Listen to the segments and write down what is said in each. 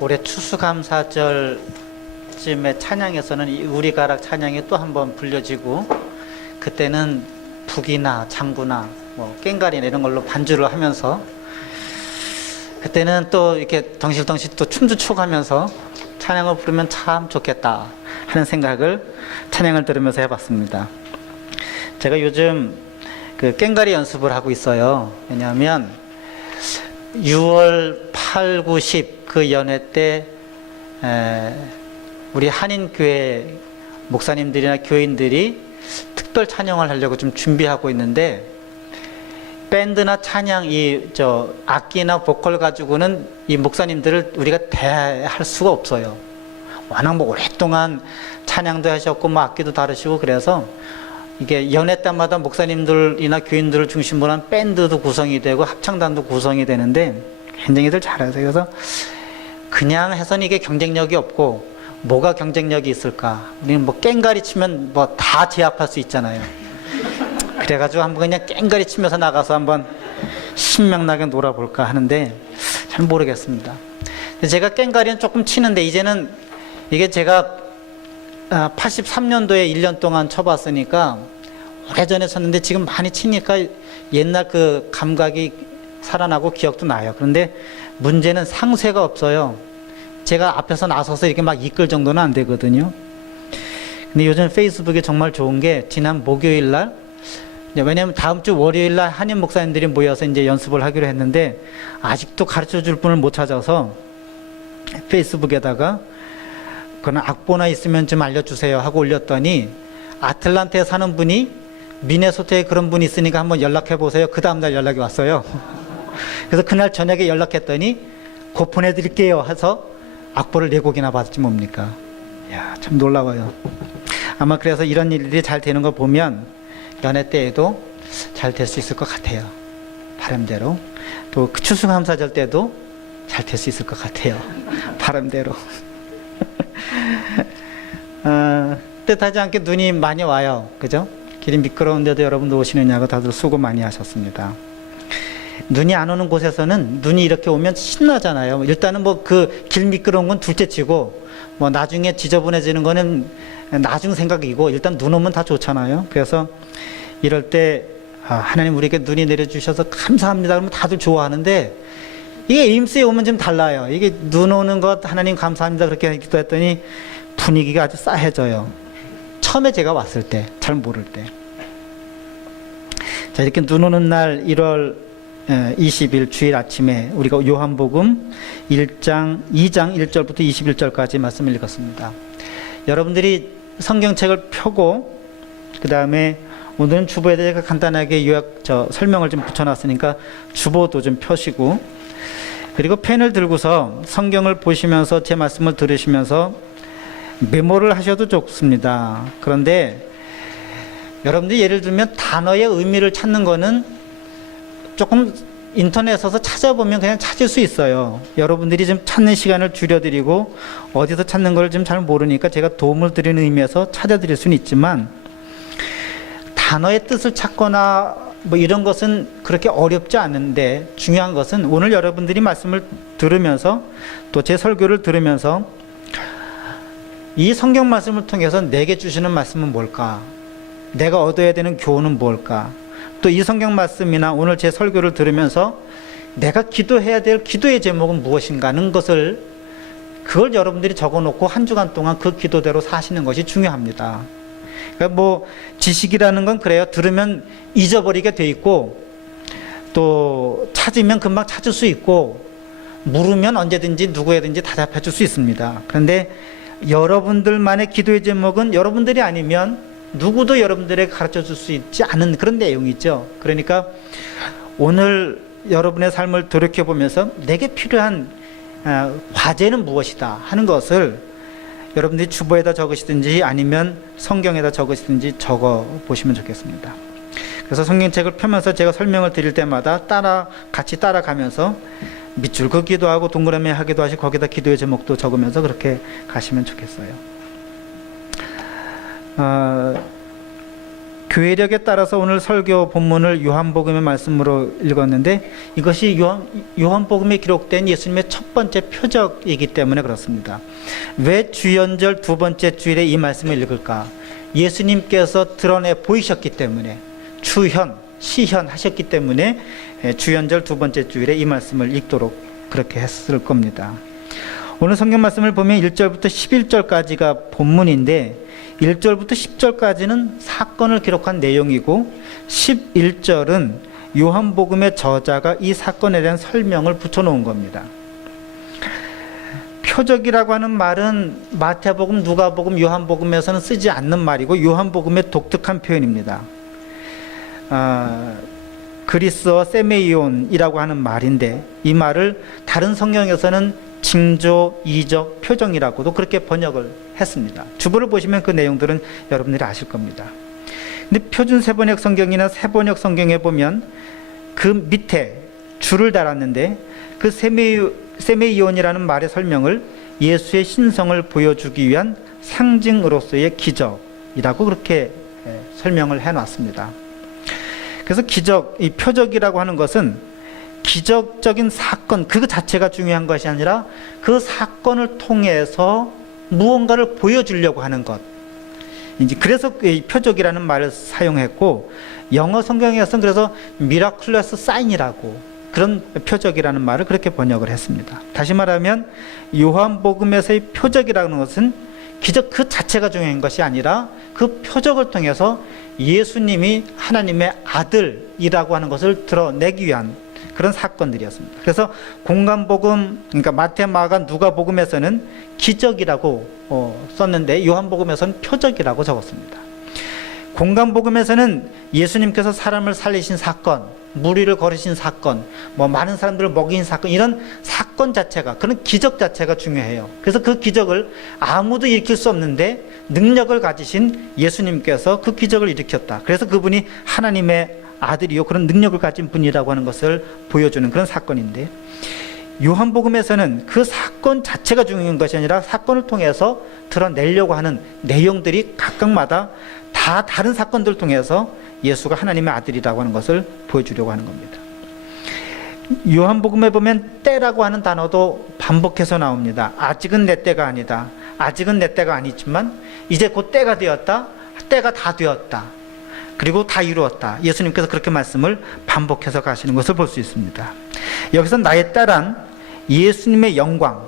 올해 추수감사절쯤에 찬양에서는 이 우리가락 찬양이 또 한번 불려지고, 그때는 북이나 장구나 뭐 꽹과리나 이런 걸로 반주를 하면서, 그때는 또 이렇게 덩실덩실 또 춤도 추고 하면서 찬양을 부르면 참 좋겠다 하는 생각을 찬양을 들으면서 해봤습니다. 제가 요즘 그 꽹과리 연습을 하고 있어요. 왜냐하면 6월 8, 9, 10 그 연회 때 우리 한인교회 목사님들이나 교인들이 특별 찬양을 하려고 좀 준비하고 있는데, 밴드나 찬양 악기나 보컬 가지고는 이 목사님들을 우리가 대할 수가 없어요. 워낙 뭐 오랫동안 찬양도 하셨고 뭐 악기도 다루시고, 그래서 이게 연회 때마다 목사님들이나 교인들을 중심으로 한 밴드도 구성이 되고 합창단도 구성이 되는데 굉장히들 잘하세요. 그래서 그냥 해서는 이게 경쟁력이 없고, 뭐가 경쟁력이 있을까? 우리는 뭐 꽹과리 치면 뭐 다 제압할 수 있잖아요. 그래가지고 한번 그냥 꽹과리 치면서 나가서 한번 신명나게 놀아볼까 하는데 잘 모르겠습니다. 제가 꽹과리는 조금 치는데, 이제는 이게 제가 83년도에 1년 동안 쳐봤으니까 오래전에 쳤는데 지금 많이 치니까 옛날 그 감각이 살아나고 기억도 나요. 그런데 문제는 상쇄가 없어요. 제가 앞에서 나서서 이렇게 막 이끌 정도는 안 되거든요. 근데 요즘 페이스북에 정말 좋은 게, 지난 목요일 날, 왜냐면 다음 주 월요일 날 한인 목사님들이 모여서 이제 연습을 하기로 했는데 아직도 가르쳐 줄 분을 못 찾아서 페이스북에다가 그런 악보나 있으면 좀 알려주세요 하고 올렸더니, 아틀란타에 사는 분이 미네소타에 그런 분이 있으니까 한번 연락해 보세요. 그 다음날 연락이 왔어요. 그래서 그날 저녁에 연락했더니 곧 보내드릴게요 해서 악보를 4곡이나 받았지 뭡니까. 이야, 참 놀라워요. 아마 그래서 이런 일들이 잘 되는 거 보면 연회 때에도 잘 될 수 있을 것 같아요. 바람대로. 또 그 추수감사절 때도 잘 될 수 있을 것 같아요. 바람대로. 뜻하지 않게 눈이 많이 와요. 그죠? 길이 미끄러운데도 여러분들 오시느냐고 다들 수고 많이 하셨습니다. 눈이 안 오는 곳에서는 눈이 이렇게 오면 신나잖아요. 일단은 뭐 그 길 미끄러운 건 둘째 치고, 뭐 나중에 지저분해지는 거는 나중 생각이고, 일단 눈 오면 다 좋잖아요. 그래서 이럴 때 하나님 우리에게 눈이 내려주셔서 감사합니다 그러면 다들 좋아하는데, 이게 에임스에 오면 좀 달라요. 이게 눈 오는 것 하나님 감사합니다 그렇게 기도했더니 분위기가 아주 싸해져요. 처음에 제가 왔을 때, 잘 모를 때. 자, 이렇게 눈 오는 날 1월 20일 주일 아침에 우리가 요한복음 2장 1절부터 21절까지 말씀을 읽었습니다. 여러분들이 성경책을 펴고, 그 다음에 오늘은 주보에 대해 간단하게 설명을 좀 붙여놨으니까 주보도 좀 펴시고, 그리고 펜을 들고서 성경을 보시면서 제 말씀을 들으시면서 메모를 하셔도 좋습니다. 그런데 여러분들이 예를 들면 단어의 의미를 찾는 거는 조금 인터넷에서 찾아보면 그냥 찾을 수 있어요. 여러분들이 좀 찾는 시간을 줄여드리고, 어디서 찾는 걸 좀 잘 모르니까 제가 도움을 드리는 의미에서 찾아드릴 수는 있지만, 단어의 뜻을 찾거나 뭐 이런 것은 그렇게 어렵지 않은데, 중요한 것은 오늘 여러분들이 말씀을 들으면서 또 제 설교를 들으면서 이 성경 말씀을 통해서 내게 주시는 말씀은 뭘까? 내가 얻어야 되는 교훈은 뭘까? 또 이 성경 말씀이나 오늘 제 설교를 들으면서 내가 기도해야 될 기도의 제목은 무엇인가 하는 것을, 그걸 여러분들이 적어놓고 한 주간 동안 그 기도대로 사시는 것이 중요합니다. 그러니까 뭐 지식이라는 건 그래요. 들으면 잊어버리게 돼 있고, 또 찾으면 금방 찾을 수 있고, 물으면 언제든지 누구에든지 대답해 줄 수 있습니다. 그런데 여러분들만의 기도의 제목은 여러분들이 아니면 누구도 여러분들에게 가르쳐 줄 수 있지 않은 그런 내용이죠. 그러니까 오늘 여러분의 삶을 돌이켜보면서 내게 필요한 과제는 무엇이다 하는 것을 여러분들이 주보에다 적으시든지 아니면 성경에다 적으시든지 적어 보시면 좋겠습니다. 그래서 성경책을 펴면서 제가 설명을 드릴 때마다 같이 따라가면서 밑줄 긋기도 하고 동그라미 하기도 하시고, 거기다 기도의 제목도 적으면서 그렇게 가시면 좋겠어요. 교회력에 따라서 오늘 설교 본문을 요한복음의 말씀으로 읽었는데 이것이 요한복음에 기록된 예수님의 첫 번째 표적이기 때문에 그렇습니다. 왜 주연절 두 번째 주일에 이 말씀을 읽을까? 예수님께서 드러내 보이셨기 때문에, 주현, 시현 하셨기 때문에 주연절 두 번째 주일에 이 말씀을 읽도록 그렇게 했을 겁니다. 오늘 성경 말씀을 보면 1절부터 11절까지가 본문인데 1절부터 10절까지는 사건을 기록한 내용이고 11절은 요한복음의 저자가 이 사건에 대한 설명을 붙여놓은 겁니다. 표적이라고 하는 말은 마태복음, 누가복음, 요한복음에서는 쓰지 않는 말이고 요한복음의 독특한 표현입니다. 그리스어 세메이온이라고 하는 말인데 이 말을 다른 성경에서는 징조, 이적, 표정이라고도 그렇게 번역을 했습니다. 주보를 보시면 그 내용들은 여러분들이 아실 겁니다. 근데 표준 세번역 성경이나 세번역 성경에 보면 그 밑에 줄을 달았는데 그 세메이온이라는 말의 설명을 예수의 신성을 보여주기 위한 상징으로서의 기적이라고 그렇게 설명을 해놨습니다. 그래서 기적, 이 표적이라고 하는 것은 기적적인 사건 그 자체가 중요한 것이 아니라 그 사건을 통해서 무언가를 보여주려고 하는 것. 이제 그래서 이 표적이라는 말을 사용했고 영어 성경에서는 그래서 미라클러스 사인이라고 그런 표적이라는 말을 그렇게 번역을 했습니다. 다시 말하면 요한복음에서의 표적이라는 것은 기적 그 자체가 중요한 것이 아니라 그 표적을 통해서 예수님이 하나님의 아들이라고 하는 것을 드러내기 위한 그런 사건들이었습니다. 그래서 공간복음, 그러니까 마태, 마가, 누가복음에서는 기적이라고 썼는데 요한복음에서는 표적이라고 적었습니다. 공간복음에서는 예수님께서 사람을 살리신 사건, 무리를 걸으신 사건, 많은 사람들을 먹인 사건, 이런 사건 자체가, 그런 기적 자체가 중요해요. 그래서 그 기적을 아무도 일으킬 수 없는데 능력을 가지신 예수님께서 그 기적을 일으켰다. 그래서 그분이 하나님의 아들이요 그런 능력을 가진 분이라고 하는 것을 보여주는 그런 사건인데 요한복음에서는 그 사건 자체가 중요한 것이 아니라 사건을 통해서 드러내려고 하는 내용들이 각각마다 다 다른 사건들을 통해서 예수가 하나님의 아들이라고 하는 것을 보여주려고 하는 겁니다. 요한복음에 보면 때라고 하는 단어도 반복해서 나옵니다. 아직은 내 때가 아니다. 아직은 내 때가 아니지만 이제 곧 때가 되었다. 때가 다 되었다. 그리고 다 이루었다. 예수님께서 그렇게 말씀을 반복해서 가시는 것을 볼 수 있습니다. 여기서 나의 딸은 예수님의 영광,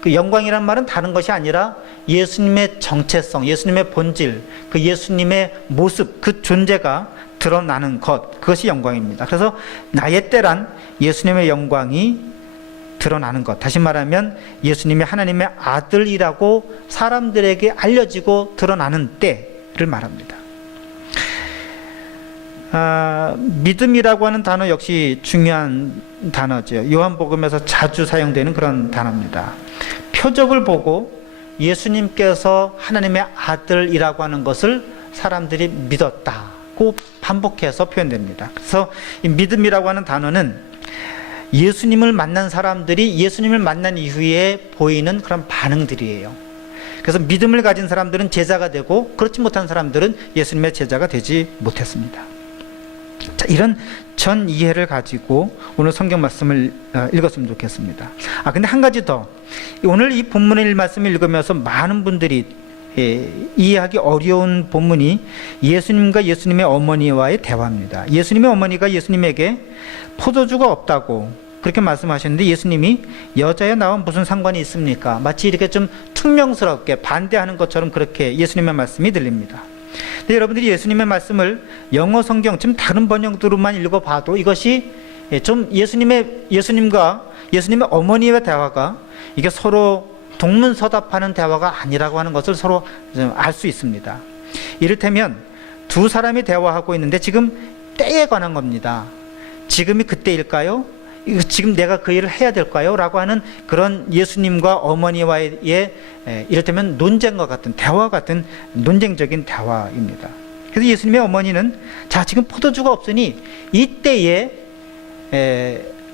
그 영광이란 말은 다른 것이 아니라 예수님의 정체성, 예수님의 본질, 그 예수님의 모습, 그 존재가 드러나는 것, 그것이 영광입니다. 그래서 나의 때란 예수님의 영광이 드러나는 것, 다시 말하면 예수님이 하나님의 아들이라고 사람들에게 알려지고 드러나는 때를 말합니다. 믿음이라고 하는 단어 역시 중요한 단어죠. 요한복음에서 자주 사용되는 그런 단어입니다. 표적을 보고 예수님께서 하나님의 아들이라고 하는 것을 사람들이 믿었다고 반복해서 표현됩니다. 그래서 이 믿음이라고 하는 단어는 예수님을 만난 사람들이 예수님을 만난 이후에 보이는 그런 반응들이에요. 그래서 믿음을 가진 사람들은 제자가 되고 그렇지 못한 사람들은 예수님의 제자가 되지 못했습니다. 자, 이런 전 이해를 가지고 오늘 성경 말씀을 읽었으면 좋겠습니다. 근데 한 가지 더, 오늘 이 본문의 말씀을 읽으면서 많은 분들이 이해하기 어려운 본문이 예수님과 예수님의 어머니와의 대화입니다. 예수님의 어머니가 예수님에게 포도주가 없다고 그렇게 말씀하셨는데 예수님이 여자여 나와 무슨 상관이 있습니까? 마치 이렇게 좀 퉁명스럽게 반대하는 것처럼 그렇게 예수님의 말씀이 들립니다. 근데 여러분들이 예수님의 말씀을 영어 성경, 좀 다른 번역으로만 읽어봐도 이것이 좀 예수님과 예수님의 어머니의 대화가 이게 서로 동문서답하는 대화가 아니라고 하는 것을 서로 알 수 있습니다. 이를테면 두 사람이 대화하고 있는데 지금 때에 관한 겁니다. 지금이 그때일까요? 지금 내가 그 일을 해야 될까요? 라고 하는 그런 예수님과 어머니와의 이를테면 논쟁과 같은 대화 같은 논쟁적인 대화입니다. 그래서 예수님의 어머니는 자, 지금 포도주가 없으니 이때에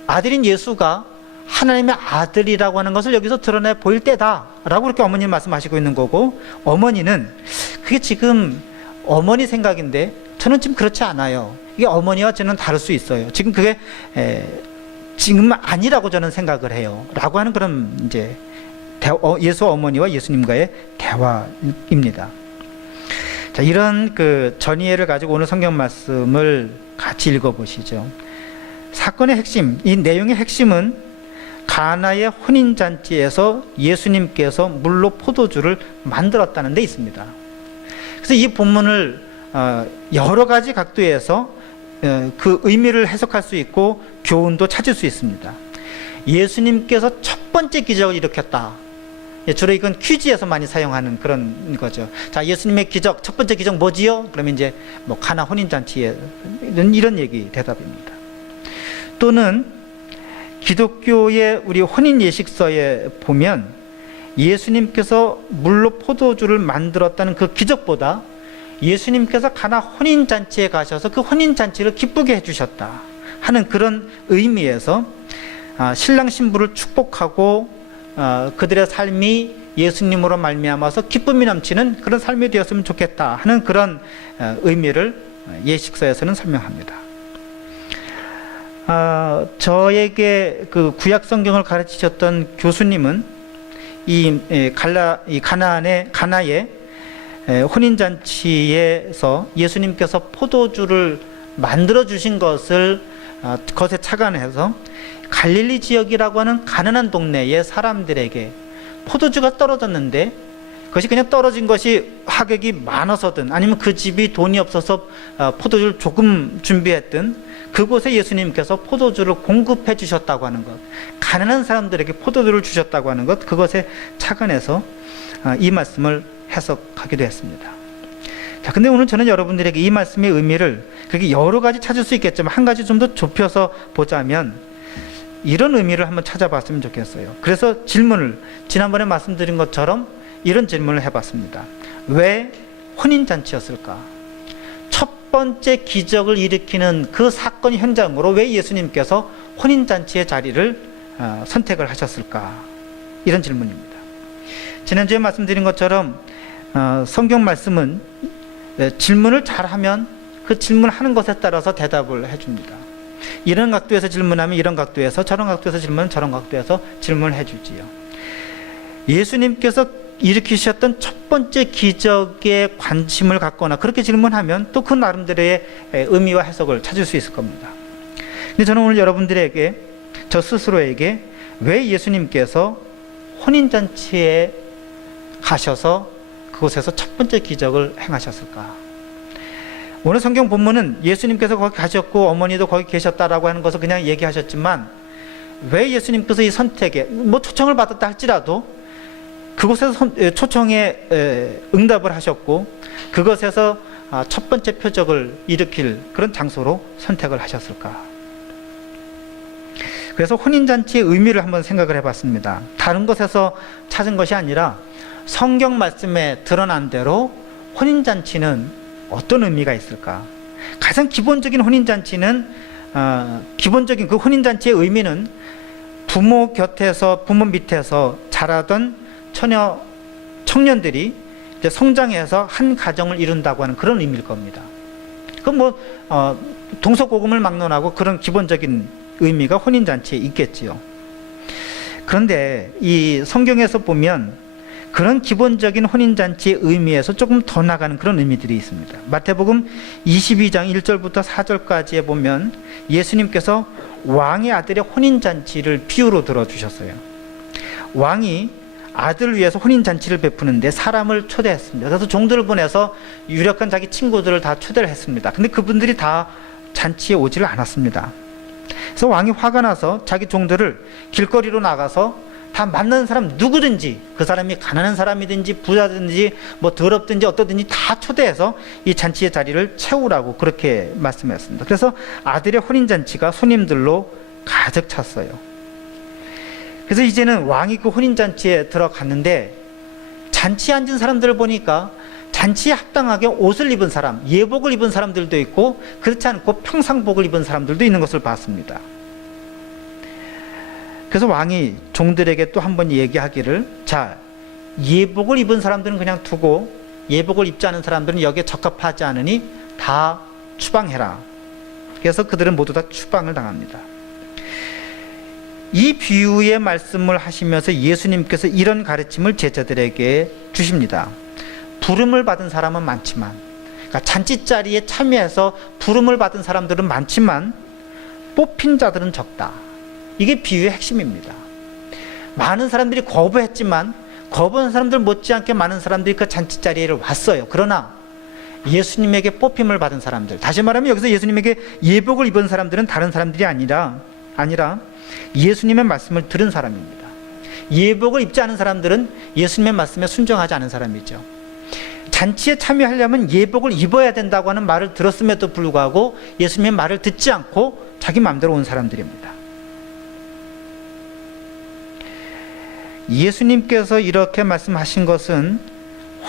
아들인 예수가 하나님의 아들이라고 하는 것을 여기서 드러내 보일 때다 라고 그렇게 어머니는 말씀하시고 있는 거고, 어머니는 그게 지금 어머니 생각인데 저는 지금 그렇지 않아요. 이게 어머니와 저는 다를 수 있어요. 지금 그게 지금은 아니라고 저는 생각을 해요. 라고 하는 그런 이제 예수 어머니와 예수님과의 대화입니다. 자, 이런 그 전이해를 가지고 오늘 성경 말씀을 같이 읽어보시죠. 사건의 핵심, 이 내용의 핵심은 가나의 혼인잔치에서 예수님께서 물로 포도주를 만들었다는 데 있습니다. 그래서 이 본문을 여러 가지 각도에서 그 의미를 해석할 수 있고 교훈도 찾을 수 있습니다. 예수님께서 첫 번째 기적을 일으켰다. 주로 이건 퀴즈에서 많이 사용하는 그런 거죠. 자, 예수님의 기적, 첫 번째 기적 뭐지요? 그러면 이제 뭐 가나 혼인잔치에 이런 얘기 대답입니다. 또는 기독교의 우리 혼인 예식서에 보면 예수님께서 물로 포도주를 만들었다는 그 기적보다 예수님께서 가나 혼인잔치에 가셔서 그 혼인잔치를 기쁘게 해주셨다 하는 그런 의미에서 신랑 신부를 축복하고 그들의 삶이 예수님으로 말미암아서 기쁨이 넘치는 그런 삶이 되었으면 좋겠다 하는 그런 의미를 예식서에서는 설명합니다. 저에게 그 구약 성경을 가르치셨던 교수님은 이 가나의 혼인잔치에서 예수님께서 포도주를 만들어 주신 것을 것에 착안해서 갈릴리 지역이라고 하는 가난한 동네의 사람들에게 포도주가 떨어졌는데 그것이 그냥 떨어진 것이 하객이 많아서든 아니면 그 집이 돈이 없어서 포도주를 조금 준비했든 그곳에 예수님께서 포도주를 공급해 주셨다고 하는 것, 가난한 사람들에게 포도주를 주셨다고 하는 것, 그것에 착안해서 이 말씀을 해석하기도 했습니다. 자, 근데 오늘 저는 여러분들에게 이 말씀의 의미를 그렇게 여러 가지 찾을 수 있겠지만 한 가지 좀 더 좁혀서 보자면 이런 의미를 한번 찾아봤으면 좋겠어요. 그래서 질문을 지난번에 말씀드린 것처럼 이런 질문을 해봤습니다. 왜 혼인잔치였을까? 첫 번째 기적을 일으키는 그 사건 현장으로 왜 예수님께서 혼인잔치의 자리를 선택을 하셨을까? 이런 질문입니다. 지난주에 말씀드린 것처럼 성경 말씀은 질문을 잘하면 그 질문하는 것에 따라서 대답을 해줍니다. 이런 각도에서 질문하면 이런 각도에서, 저런 각도에서 질문하면 저런 각도에서 질문을 해주지요. 예수님께서 일으키셨던 첫 번째 기적에 관심을 갖거나 그렇게 질문하면 또 그 나름대로의 의미와 해석을 찾을 수 있을 겁니다. 근데 저는 오늘 여러분들에게, 저 스스로에게 왜 예수님께서 혼인잔치에 가셔서 그곳에서 첫 번째 기적을 행하셨을까? 오늘 성경 본문은 예수님께서 거기 가셨고 어머니도 거기 계셨다라고 하는 것을 그냥 얘기하셨지만 왜 예수님께서 이 선택에 뭐 초청을 받았다 할지라도 그곳에서 초청에 응답을 하셨고 그것에서 첫 번째 표적을 일으킬 그런 장소로 선택을 하셨을까? 그래서 혼인잔치의 의미를 한번 생각을 해봤습니다. 다른 것에서 찾은 것이 아니라 성경 말씀에 드러난 대로 혼인잔치는 어떤 의미가 있을까? 가장 기본적인 혼인잔치는 기본적인 그 혼인잔치의 의미는 부모 곁에서, 부모 밑에서 자라던 청년들이 이제 성장해서 한 가정을 이룬다고 하는 그런 의미일 겁니다. 그럼 동서고금을 막론하고 그런 기본적인 의미가 혼인잔치에 있겠지요. 그런데 이 성경에서 보면 그런 기본적인 혼인잔치의 의미에서 조금 더 나가는 그런 의미들이 있습니다. 마태복음 22장 1절부터 4절까지에 보면 예수님께서 왕의 아들의 혼인잔치를 비유로 들어주셨어요. 왕이 아들을 위해서 혼인잔치를 베푸는데 사람을 초대했습니다. 그래서 종들을 보내서 유력한 자기 친구들을 다 초대를 했습니다. 근데 그분들이 다 잔치에 오지를 않았습니다. 그래서 왕이 화가 나서 자기 종들을 길거리로 나가서 다 만나는 사람 누구든지, 그 사람이 가난한 사람이든지 부자든지 뭐 더럽든지 어떠든지 다 초대해서 이 잔치의 자리를 채우라고 그렇게 말씀했습니다. 그래서 아들의 혼인잔치가 손님들로 가득 찼어요. 그래서 이제는 왕이 그 혼인잔치에 들어갔는데 잔치에 앉은 사람들을 보니까 잔치에 합당하게 옷을 입은 사람, 예복을 입은 사람들도 있고 그렇지 않고 평상복을 입은 사람들도 있는 것을 봤습니다. 그래서 왕이 종들에게 또 한 번 얘기하기를, 자, 예복을 입은 사람들은 그냥 두고 예복을 입지 않은 사람들은 여기에 적합하지 않으니 다 추방해라. 그래서 그들은 모두 다 추방을 당합니다. 이 비유의 말씀을 하시면서 예수님께서 이런 가르침을 제자들에게 주십니다. 부름을 받은 사람은 많지만, 그러니까 잔치자리에 참여해서 부름을 받은 사람들은 많지만 뽑힌 자들은 적다. 이게 비유의 핵심입니다. 많은 사람들이 거부했지만 거부한 사람들 못지않게 많은 사람들이 그 잔치자리에 왔어요. 그러나 예수님에게 뽑힘을 받은 사람들, 다시 말하면 여기서 예수님에게 예복을 입은 사람들은 다른 사람들이 아니라 예수님의 말씀을 들은 사람입니다. 예복을 입지 않은 사람들은 예수님의 말씀에 순종하지 않은 사람이죠. 잔치에 참여하려면 예복을 입어야 된다고 하는 말을 들었음에도 불구하고 예수님의 말을 듣지 않고 자기 마음대로 온 사람들입니다. 예수님께서 이렇게 말씀하신 것은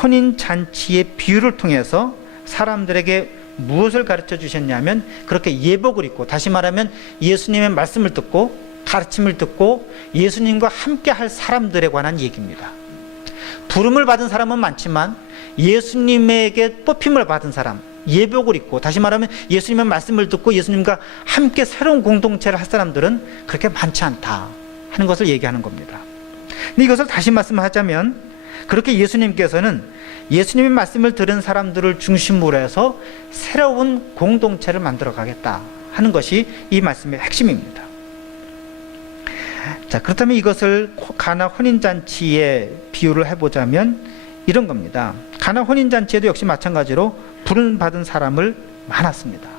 혼인잔치의 비유를 통해서 사람들에게 무엇을 가르쳐 주셨냐면, 그렇게 예복을 입고, 다시 말하면 예수님의 말씀을 듣고 가르침을 듣고 예수님과 함께 할 사람들에 관한 얘기입니다. 부름을 받은 사람은 많지만 예수님에게 뽑힘을 받은 사람, 예복을 입고, 다시 말하면 예수님의 말씀을 듣고 예수님과 함께 새로운 공동체를 할 사람들은 그렇게 많지 않다 하는 것을 얘기하는 겁니다. 근데 이것을 다시 말씀하자면, 그렇게 예수님께서는 예수님의 말씀을 들은 사람들을 중심으로 해서 새로운 공동체를 만들어 가겠다 하는 것이 이 말씀의 핵심입니다. 자, 그렇다면 이것을 가나 혼인잔치에 비유를 해보자면 이런 겁니다. 가나 혼인잔치에도 역시 마찬가지로 부름받은 사람을 많았습니다.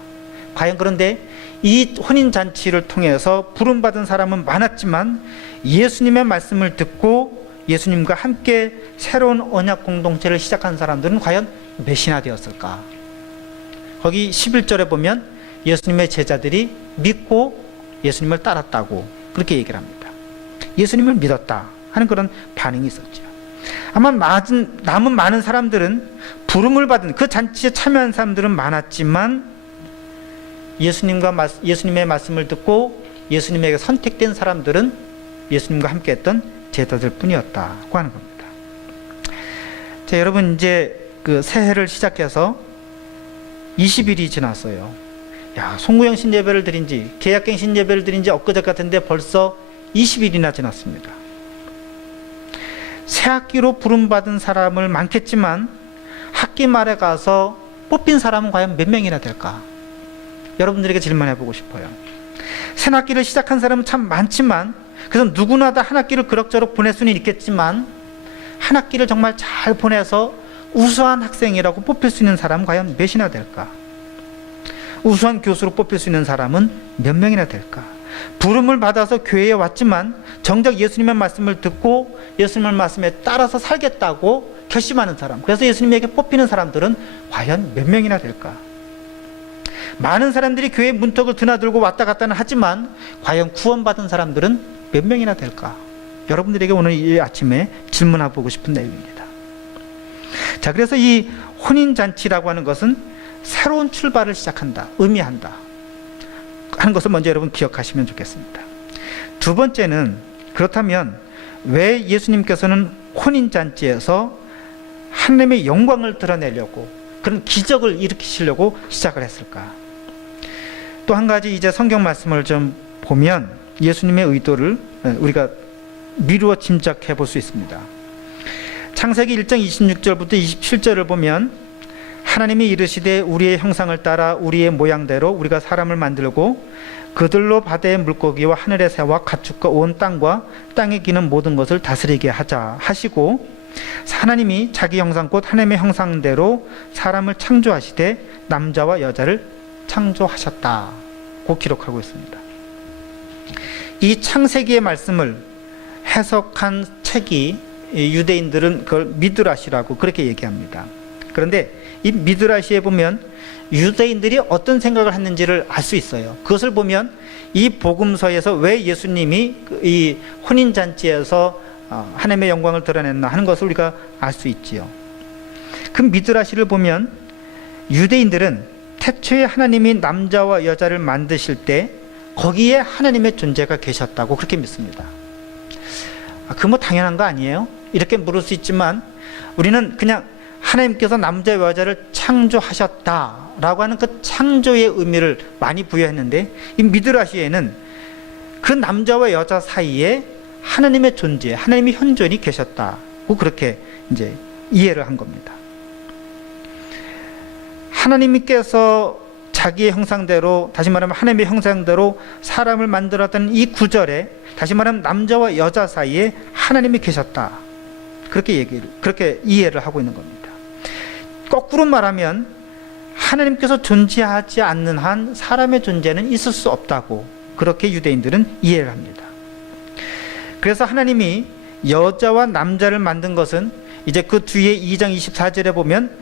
과연 그런데 이 혼인잔치를 통해서 부름받은 사람은 많았지만 예수님의 말씀을 듣고 예수님과 함께 새로운 언약 공동체를 시작한 사람들은 과연 몇이나 되었을까? 거기 11절에 보면 예수님의 제자들이 믿고 예수님을 따랐다고 그렇게 얘기를 합니다. 예수님을 믿었다 하는 그런 반응이 있었죠. 아마 남은 많은 사람들은, 부름을 받은 그 잔치에 참여한 사람들은 많았지만 예수님의 말씀을 듣고 예수님에게 선택된 사람들은 예수님과 함께 했던 제자들 뿐이었다고 하는 겁니다. 자, 여러분, 이제 그 새해를 시작해서 20일이 지났어요. 야, 송구영 신예배를 드린 지, 계약갱신 예배를 드린 지 엊그제 같은데 벌써 20일이나 지났습니다. 새 학기로 부름받은 사람을 많겠지만 학기 말에 가서 뽑힌 사람은 과연 몇 명이나 될까? 여러분들에게 질문해보고 싶어요. 새 학기를 시작한 사람은 참 많지만, 그래서 누구나 다 한 학기를 그럭저럭 보낼 수는 있겠지만 한 학기를 정말 잘 보내서 우수한 학생이라고 뽑힐 수 있는 사람은 과연 몇이나 될까? 우수한 교수로 뽑힐 수 있는 사람은 몇 명이나 될까? 부름을 받아서 교회에 왔지만 정작 예수님의 말씀을 듣고 예수님의 말씀에 따라서 살겠다고 결심하는 사람, 그래서 예수님에게 뽑히는 사람들은 과연 몇 명이나 될까? 많은 사람들이 교회 문턱을 드나들고 왔다 갔다는 하지만 과연 구원받은 사람들은 몇 명이나 될까? 여러분들에게 오늘 이 아침에 질문해보고 싶은 내용입니다. 자, 그래서 이 혼인잔치라고 하는 것은 새로운 출발을 시작한다, 의미한다 하는 것을 먼저 여러분 기억하시면 좋겠습니다. 두 번째는, 그렇다면 왜 예수님께서는 혼인잔치에서 하나님의 영광을 드러내려고, 그런 기적을 일으키시려고 시작을 했을까? 또 한 가지 이제 성경 말씀을 좀 보면 예수님의 의도를 우리가 미루어 짐작해 볼 수 있습니다. 창세기 1장 26절부터 27절을 보면 하나님이 이르시되 우리의 형상을 따라 우리의 모양대로 우리가 사람을 만들고 그들로 바다의 물고기와 하늘의 새와 가축과 온 땅과 땅에 기는 모든 것을 다스리게 하자 하시고, 하나님이 자기 형상 곧 하나님의 형상대로 사람을 창조하시되 남자와 여자를 창조하셨다고 기록하고 있습니다. 이 창세기의 말씀을 해석한 책이 유대인들은 그걸 미드라시라고 그렇게 얘기합니다. 그런데 이 미드라시에 보면 유대인들이 어떤 생각을 했는지를 알 수 있어요. 그것을 보면 이 복음서에서 왜 예수님이 이 혼인잔치에서 하나님의 영광을 드러냈나 하는 것을 우리가 알 수 있지요. 그 미드라시를 보면 유대인들은 태초에 하나님이 남자와 여자를 만드실 때 거기에 하나님의 존재가 계셨다고 그렇게 믿습니다. 그 뭐 당연한 거 아니에요? 이렇게 물을 수 있지만 우리는 그냥 하나님께서 남자와 여자를 창조하셨다라고 하는 그 창조의 의미를 많이 부여했는데, 이 미드라시에는 그 남자와 여자 사이에 하나님의 존재, 하나님의 현존이 계셨다고 그렇게 이제 이해를 한 겁니다. 하나님께서 자기의 형상대로, 다시 말하면 하나님의 형상대로 사람을 만들었던 이 구절에, 다시 말하면 남자와 여자 사이에 하나님이 계셨다, 그렇게 이해를 하고 있는 겁니다. 거꾸로 말하면 하나님께서 존재하지 않는 한 사람의 존재는 있을 수 없다고 그렇게 유대인들은 이해를 합니다. 그래서 하나님이 여자와 남자를 만든 것은 이제 그 뒤에 2장 24절에 보면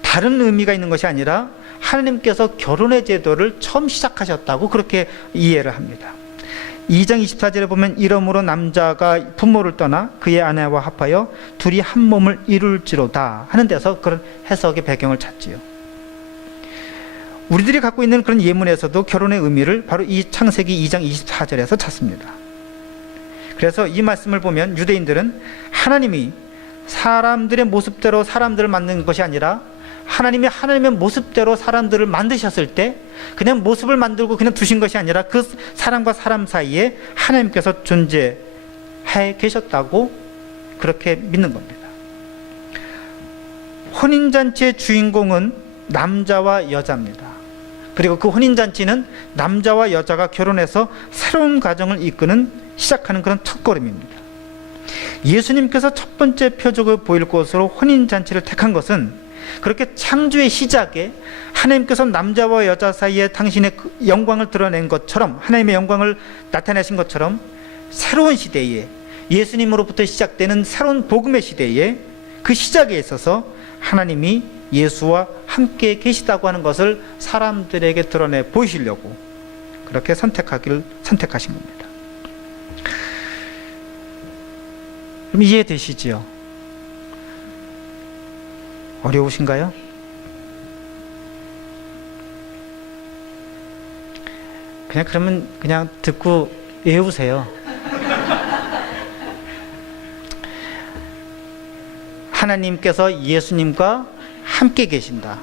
다른 의미가 있는 것이 아니라 하나님께서 결혼의 제도를 처음 시작하셨다고 그렇게 이해를 합니다. 2장 24절에 보면 이러므로 남자가 부모를 떠나 그의 아내와 합하여 둘이 한 몸을 이룰지로다 하는 데서 그런 해석의 배경을 찾지요. 우리들이 갖고 있는 그런 예문에서도 결혼의 의미를 바로 이 창세기 2장 24절에서 찾습니다. 그래서 이 말씀을 보면 유대인들은 하나님이 사람들의 모습대로 사람들을 만든 것이 아니라 하나님이 하나님의 모습대로 사람들을 만드셨을 때 그냥 모습을 만들고 그냥 두신 것이 아니라 그 사람과 사람 사이에 하나님께서 존재해 계셨다고 그렇게 믿는 겁니다. 혼인잔치의 주인공은 남자와 여자입니다. 그리고 그 혼인잔치는 남자와 여자가 결혼해서 새로운 가정을 이끄는, 시작하는 그런 첫걸음입니다. 예수님께서 첫 번째 표적을 보일 곳으로 혼인잔치를 택한 것은 그렇게 창조의 시작에 하나님께서 남자와 여자 사이에 당신의 영광을 드러낸 것처럼, 하나님의 영광을 나타내신 것처럼 새로운 시대에, 예수님으로부터 시작되는 새로운 복음의 시대에 그 시작에 있어서 하나님이 예수와 함께 계시다고 하는 것을 사람들에게 드러내 보이시려고 그렇게 선택하신 겁니다. 그럼 이해되시지요? 어려우신가요? 그러면 그냥 듣고 외우세요. 하나님께서 예수님과 함께 계신다.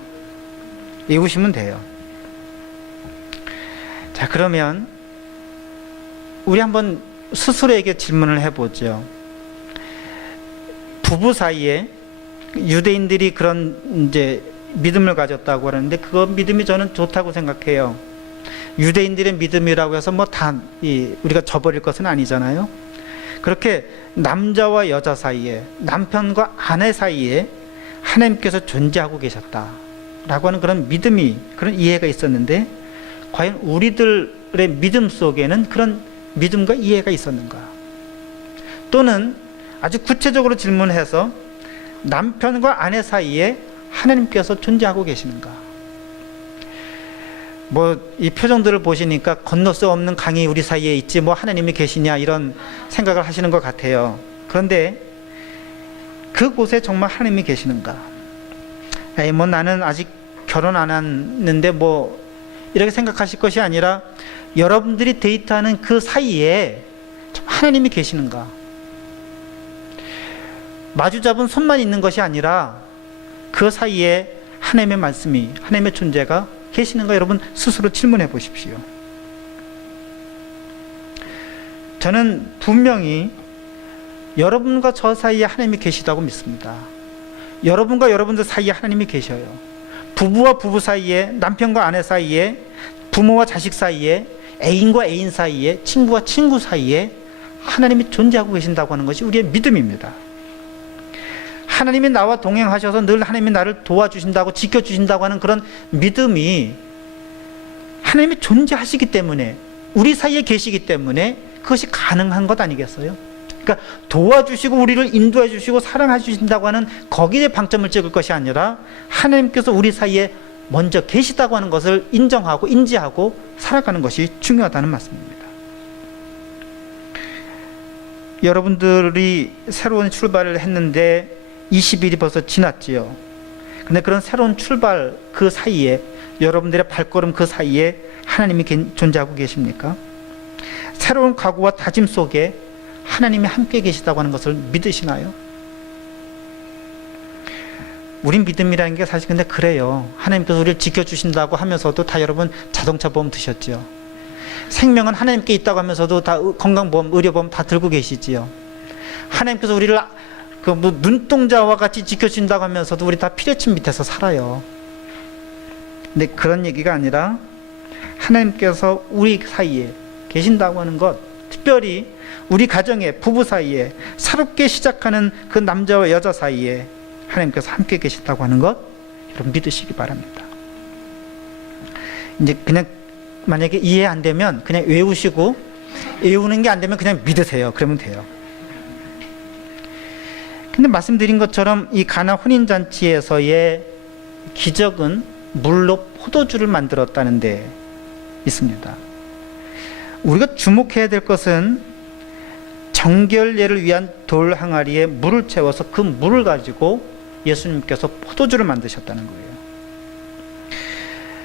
외우시면 돼요. 자, 그러면 우리 한번 스스로에게 질문을 해보죠. 부부 사이에 유대인들이 그런 이제 믿음을 가졌다고 하는데 그 믿음이 저는 좋다고 생각해요. 유대인들의 믿음이라고 해서 뭐 다 우리가 저버릴 것은 아니잖아요. 그렇게 남자와 여자 사이에, 남편과 아내 사이에 하나님께서 존재하고 계셨다라고 하는 그런 믿음이, 그런 이해가 있었는데 과연 우리들의 믿음 속에는 그런 믿음과 이해가 있었는가? 또는 아주 구체적으로 질문해서 남편과 아내 사이에 하나님께서 존재하고 계시는가? 뭐 이 표정들을 보시니까 건널 수 없는 강이 우리 사이에 있지 뭐 하나님이 계시냐 이런 생각을 하시는 것 같아요. 그런데 그곳에 정말 하나님이 계시는가? 에이, 뭐 나는 아직 결혼 안 했는데 뭐 이렇게 생각하실 것이 아니라 여러분들이 데이트하는 그 사이에 하나님이 계시는가? 마주 잡은 손만 있는 것이 아니라 그 사이에 하나님의 말씀이, 하나님의 존재가 계시는가? 여러분 스스로 질문해 보십시오. 저는 분명히 여러분과 저 사이에 하나님이 계시다고 믿습니다. 여러분과 여러분들 사이에 하나님이 계셔요. 부부와 부부 사이에, 남편과 아내 사이에, 부모와 자식 사이에, 애인과 애인 사이에, 친구와 친구 사이에 하나님이 존재하고 계신다고 하는 것이 우리의 믿음입니다. 하나님이 나와 동행하셔서 늘 하나님이 나를 도와주신다고, 지켜주신다고 하는 그런 믿음이 하나님이 존재하시기 때문에, 우리 사이에 계시기 때문에 그것이 가능한 것 아니겠어요? 그러니까 도와주시고 우리를 인도해 주시고 사랑해 주신다고 하는 거기에 방점을 찍을 것이 아니라 하나님께서 우리 사이에 먼저 계시다고 하는 것을 인정하고 인지하고 살아가는 것이 중요하다는 말씀입니다. 여러분들이 새로운 출발을 했는데 20일이 벌써 지났지요. 근데 그런 새로운 출발 그 사이에, 여러분들의 발걸음 그 사이에 하나님이 존재하고 계십니까? 새로운 각오와 다짐 속에 하나님이 함께 계시다고 하는 것을 믿으시나요? 우리 믿음이라는 게 사실 근데 그래요. 하나님께서 우리를 지켜주신다고 하면서도 다 여러분 자동차 보험 드셨죠. 생명은 하나님께 있다고 하면서도 다 건강보험, 의료보험 다 들고 계시지요. 하나님께서 우리를 눈동자와 같이 지켜주신다고 하면서도 우리 다 피뢰침 밑에서 살아요. 근데 그런 얘기가 아니라 하나님께서 우리 사이에 계신다고 하는 것, 특별히 우리 가정에, 부부 사이에, 새롭게 시작하는 그 남자와 여자 사이에 하나님께서 함께 계신다고 하는 것, 여러분 믿으시기 바랍니다. 이제 그냥 만약에 이해 안 되면 그냥 외우시고, 외우는 게 안 되면 그냥 믿으세요. 그러면 돼요. 근데 말씀드린 것처럼 이 가나 혼인잔치에서의 기적은 물로 포도주를 만들었다는 데 있습니다. 우리가 주목해야 될 것은 정결례를 위한 돌 항아리에 물을 채워서 그 물을 가지고 예수님께서 포도주를 만드셨다는 거예요.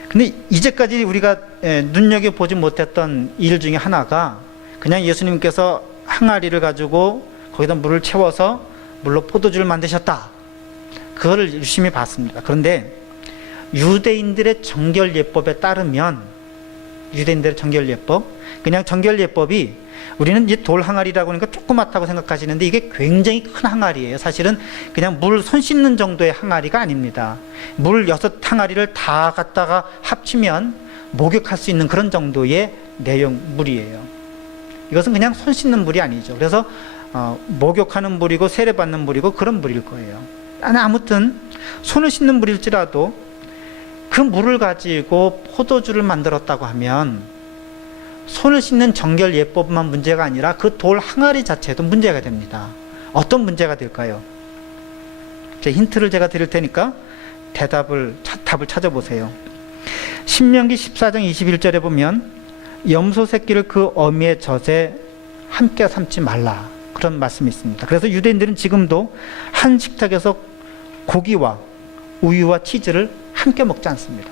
근데 이제까지 우리가 눈여겨보지 못했던 일 중에 하나가 그냥 예수님께서 항아리를 가지고 거기다 물을 채워서 물로 포도주를 만드셨다. 그거를 유심히 봤습니다. 그런데 유대인들의 정결예법에 따르면, 유대인들의 정결예법, 그냥 정결예법이 우리는 이제 돌 항아리라고 하니까 조그맣다고 생각하시는데 이게 굉장히 큰 항아리예요. 사실은 그냥 물 손 씻는 정도의 항아리가 아닙니다. 물 6항아리를 다 갖다가 합치면 목욕할 수 있는 그런 정도의 내용 물이에요. 이것은 그냥 손 씻는 물이 아니죠. 그래서 목욕하는 물이고 세례받는 물이고 그런 물일 거예요. 아무튼 손을 씻는 물일지라도 그 물을 가지고 포도주를 만들었다고 하면 손을 씻는 정결 예법만 문제가 아니라 그 돌 항아리 자체도 문제가 됩니다. 어떤 문제가 될까요? 힌트를 제가 드릴 테니까 답을 찾아보세요. 신명기 14장 21절에 보면 염소 새끼를 그 어미의 젖에 함께 삶지 말라, 그런 말씀이 있습니다. 그래서 유대인들은 지금도 한 식탁에서 고기와 우유와 치즈를 함께 먹지 않습니다.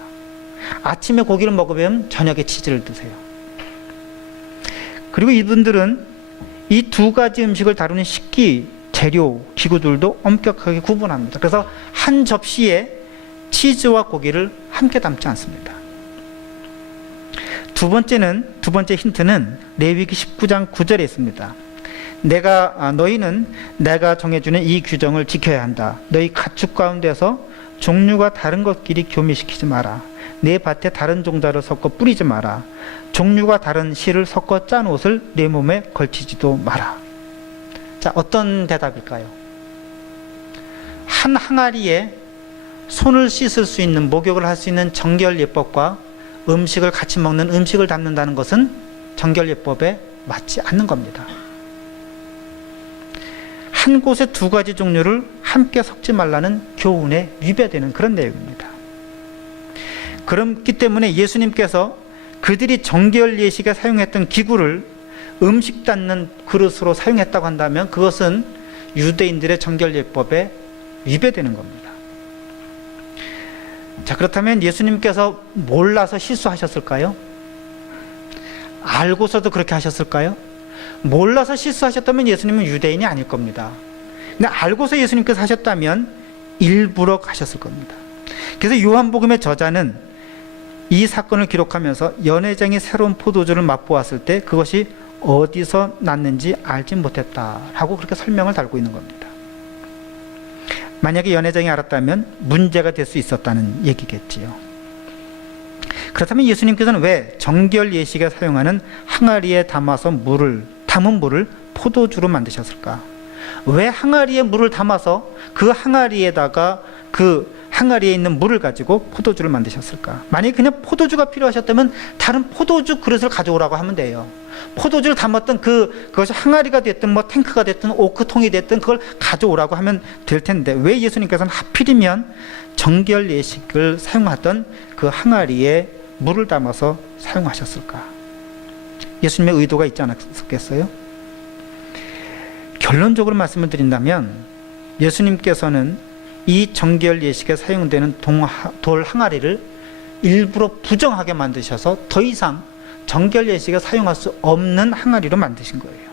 아침에 고기를 먹으면 저녁에 치즈를 드세요. 그리고 이분들은 이 두 가지 음식을 다루는 식기, 재료, 기구들도 엄격하게 구분합니다. 그래서 한 접시에 치즈와 고기를 함께 담지 않습니다. 두 번째 힌트는 레위기 19장 9절에 있습니다. 너희는 내가 정해주는 이 규정을 지켜야 한다. 너희 가축 가운데서 종류가 다른 것끼리 교미시키지 마라. 내 밭에 다른 종자를 섞어 뿌리지 마라. 종류가 다른 실을 섞어 짠 옷을 내 몸에 걸치지도 마라. 자, 어떤 대답일까요? 한 항아리에 손을 씻을 수 있는, 목욕을 할 수 있는 정결예법과 음식을 같이 먹는 음식을 담는다는 것은 정결예법에 맞지 않는 겁니다. 한 곳에 두 가지 종류를 함께 섞지 말라는 교훈에 위배되는 그런 내용입니다. 그렇기 때문에 예수님께서 그들이 정결 예식에 사용했던 기구를 음식 담는 그릇으로 사용했다고 한다면 그것은 유대인들의 정결 예법에 위배되는 겁니다. 자, 그렇다면 예수님께서 몰라서 실수하셨을까요? 알고서도 그렇게 하셨을까요? 몰라서 실수하셨다면 예수님은 유대인이 아닐 겁니다. 근데 알고서 예수님께서 하셨다면 일부러 하셨을 겁니다. 그래서 요한복음의 저자는 이 사건을 기록하면서 연회장이 새로운 포도주를 맛보았을 때 그것이 어디서 났는지 알지 못했다라고 그렇게 설명을 달고 있는 겁니다. 만약에 연회장이 알았다면 문제가 될 수 있었다는 얘기겠지요. 그렇다면 예수님께서는 왜 정결 예식에 사용하는 항아리에 담은 물을 포도주로 만드셨을까? 왜 항아리에 물을 담아서 그 항아리에다가 그 항아리에 있는 물을 가지고 포도주를 만드셨을까? 만약에 그냥 포도주가 필요하셨다면 다른 포도주 그릇을 가져오라고 하면 돼요. 포도주를 담았던 그것이 항아리가 됐든 뭐 탱크가 됐든 오크통이 됐든 그걸 가져오라고 하면 될 텐데 왜 예수님께서는 하필이면 정결 예식을 사용하던 그 항아리에 물을 담아서 사용하셨을까? 예수님의 의도가 있지 않았겠어요? 결론적으로 말씀을 드린다면 예수님께서는 이 정결 예식에 사용되는 돌 항아리를 일부러 부정하게 만드셔서 더 이상 정결 예식에 사용할 수 없는 항아리로 만드신 거예요.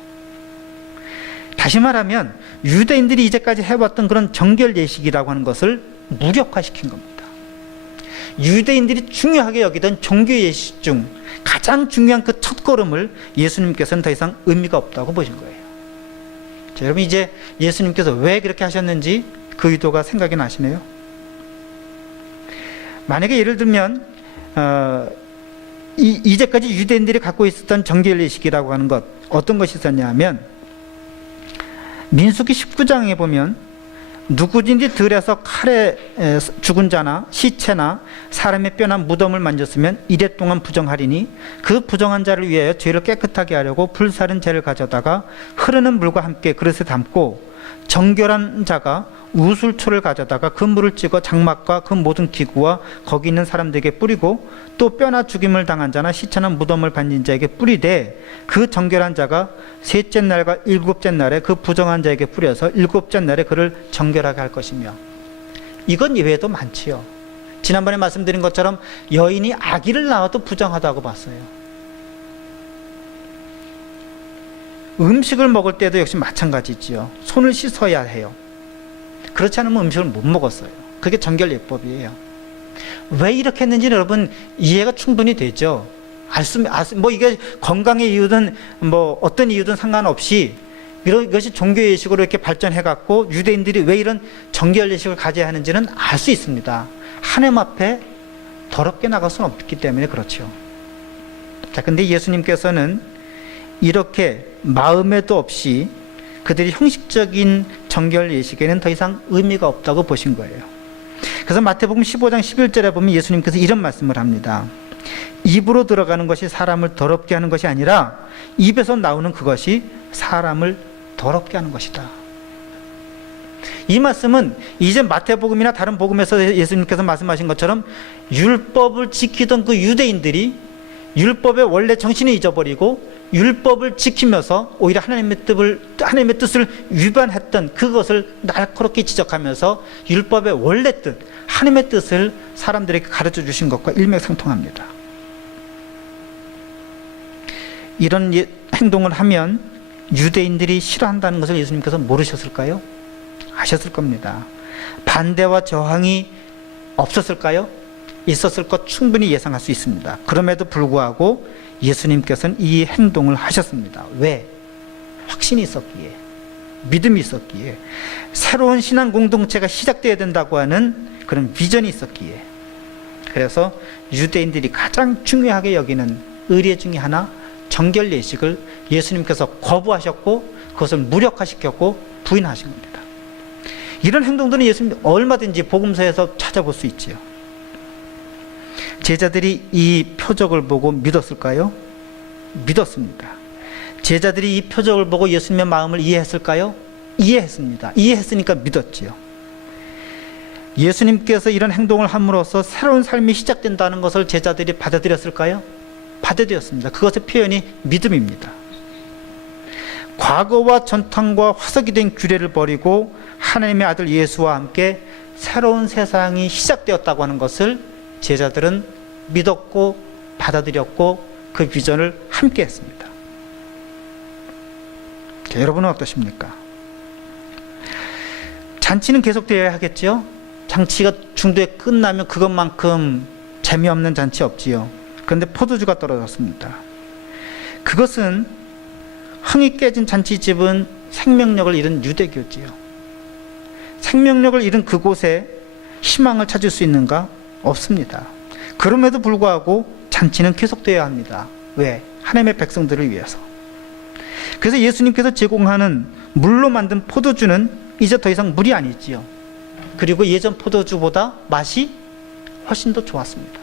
다시 말하면 유대인들이 이제까지 해왔던 그런 정결 예식이라고 하는 것을 무력화시킨 겁니다. 유대인들이 중요하게 여기던 종교 예식 중 가장 중요한 그 첫걸음을 예수님께서는 더 이상 의미가 없다고 보신 거예요. 자, 여러분 이제 예수님께서 왜 그렇게 하셨는지 그 의도가 생각이 나시네요. 만약에 예를 들면 이제까지 유대인들이 갖고 있었던 정결예식이라고 하는 것, 어떤 것이 있었냐 하면 민수기 19장에 보면 누구든지 들에서 칼에 죽은 자나 시체나 사람의 뼈나 무덤을 만졌으면 이래 동안 부정하리니 그 부정한 자를 위하여 죄를 깨끗하게 하려고 불사른 재를 가져다가 흐르는 물과 함께 그릇에 담고 정결한 자가 우술초를 가져다가 그 물을 찍어 장막과 그 모든 기구와 거기 있는 사람들에게 뿌리고 또 뼈나 죽임을 당한 자나 시체나 무덤을 반진 자에게 뿌리되 그 정결한 자가 셋째 날과 일곱째 날에 그 부정한 자에게 뿌려서 일곱째 날에 그를 정결하게 할 것이며. 이건 예외도 많지요. 지난번에 말씀드린 것처럼 여인이 아기를 낳아도 부정하다고 봤어요. 음식을 먹을 때도 역시 마찬가지지요. 손을 씻어야 해요. 그렇지 않으면 음식을 못 먹었어요. 그게 정결예법이에요. 왜 이렇게 했는지 여러분 이해가 충분히 되죠. 뭐 이게 건강의 이유든 뭐 어떤 이유든 상관없이 이것이 종교예식으로 이렇게 발전해갖고 유대인들이 왜 이런 정결예식을 가져야 하는지는 알 수 있습니다. 하나님 앞에 더럽게 나갈 수는 없기 때문에 그렇죠. 자, 근데 예수님께서는 이렇게 마음에도 없이 그들이 형식적인 정결예식에는 더 이상 의미가 없다고 보신 거예요. 그래서 마태복음 15장 11절에 보면 예수님께서 이런 말씀을 합니다. 입으로 들어가는 것이 사람을 더럽게 하는 것이 아니라 입에서 나오는 그것이 사람을 더럽게 하는 것이다. 이 말씀은 이제 마태복음이나 다른 복음에서 예수님께서 말씀하신 것처럼 율법을 지키던 그 유대인들이 율법의 원래 정신을 잊어버리고 율법을 지키면서 오히려 하나님의 뜻을 위반했던 그것을 날카롭게 지적하면서 율법의 원래 뜻, 하나님의 뜻을 사람들에게 가르쳐 주신 것과 일맥상통합니다. 이런 행동을 하면 유대인들이 싫어한다는 것을 예수님께서 모르셨을까요? 아셨을 겁니다. 반대와 저항이 없었을까요? 있었을 것 충분히 예상할 수 있습니다. 그럼에도 불구하고 예수님께서는 이 행동을 하셨습니다. 왜? 확신이 있었기에, 믿음이 있었기에, 새로운 신앙 공동체가 시작되어야 된다고 하는 그런 비전이 있었기에. 그래서 유대인들이 가장 중요하게 여기는 의례 중에 하나, 정결예식을 예수님께서 거부하셨고 그것을 무력화시켰고 부인하신 겁니다. 이런 행동들은 예수님 얼마든지 복음서에서 찾아볼 수 있지요. 제자들이 이 표적을 보고 믿었을까요? 믿었습니다. 제자들이 이 표적을 보고 예수님의 마음을 이해했을까요? 이해했습니다. 이해했으니까 믿었지요. 예수님께서 이런 행동을 함으로써 새로운 삶이 시작된다는 것을 제자들이 받아들였을까요? 받아들였습니다. 그것의 표현이 믿음입니다. 과거와 전통과 화석이 된 규례를 버리고 하나님의 아들 예수와 함께 새로운 세상이 시작되었다고 하는 것을 제자들은 믿었고 받아들였고 그 비전을 함께 했습니다. 자, 여러분은 어떠십니까? 잔치는 계속되어야 하겠죠? 잔치가 중도에 끝나면 그것만큼 재미없는 잔치 없지요. 그런데 포도주가 떨어졌습니다. 그것은 흥이 깨진 잔치집은 생명력을 잃은 유대교지요. 생명력을 잃은 그곳에 희망을 찾을 수 있는가? 없습니다. 그럼에도 불구하고 잔치는 계속되어야 합니다. 왜? 하나님의 백성들을 위해서. 그래서 예수님께서 제공하는 물로 만든 포도주는 이제 더 이상 물이 아니지요. 그리고 예전 포도주보다 맛이 훨씬 더 좋았습니다.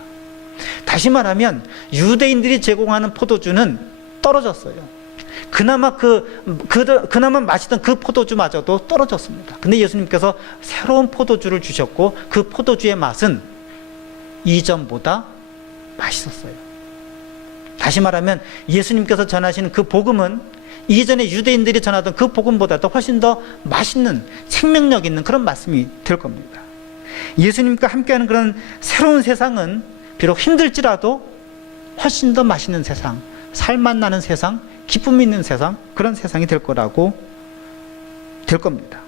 다시 말하면 유대인들이 제공하는 포도주는 떨어졌어요. 그나마 그나마 맛있던 그 포도주마저도 떨어졌습니다. 근데 예수님께서 새로운 포도주를 주셨고 그 포도주의 맛은 이전보다 맛있었어요. 다시 말하면 예수님께서 전하시는 그 복음은 이전에 유대인들이 전하던 그 복음보다도 훨씬 더 맛있는 생명력 있는 그런 말씀이 될 겁니다. 예수님과 함께하는 그런 새로운 세상은 비록 힘들지라도 훨씬 더 맛있는 세상, 살맛 나는 세상, 기쁨이 있는 세상, 그런 세상이 될 겁니다.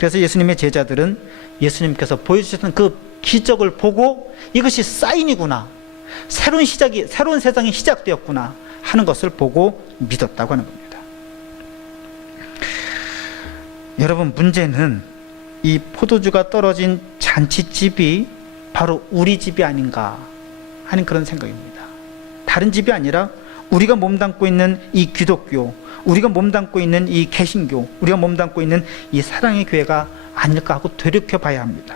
그래서 예수님의 제자들은 예수님께서 보여주셨던 그 기적을 보고 이것이 사인이구나, 새로운 시작이, 새로운 세상이 시작되었구나 하는 것을 보고 믿었다고 하는 겁니다. 여러분, 문제는 이 포도주가 떨어진 잔치집이 바로 우리 집이 아닌가 하는 그런 생각입니다. 다른 집이 아니라 우리가 몸담고 있는 이 기독교, 우리가 몸담고 있는 이 개신교, 우리가 몸담고 있는 이 사랑의 교회가 아닐까 하고 되돌켜 봐야 합니다.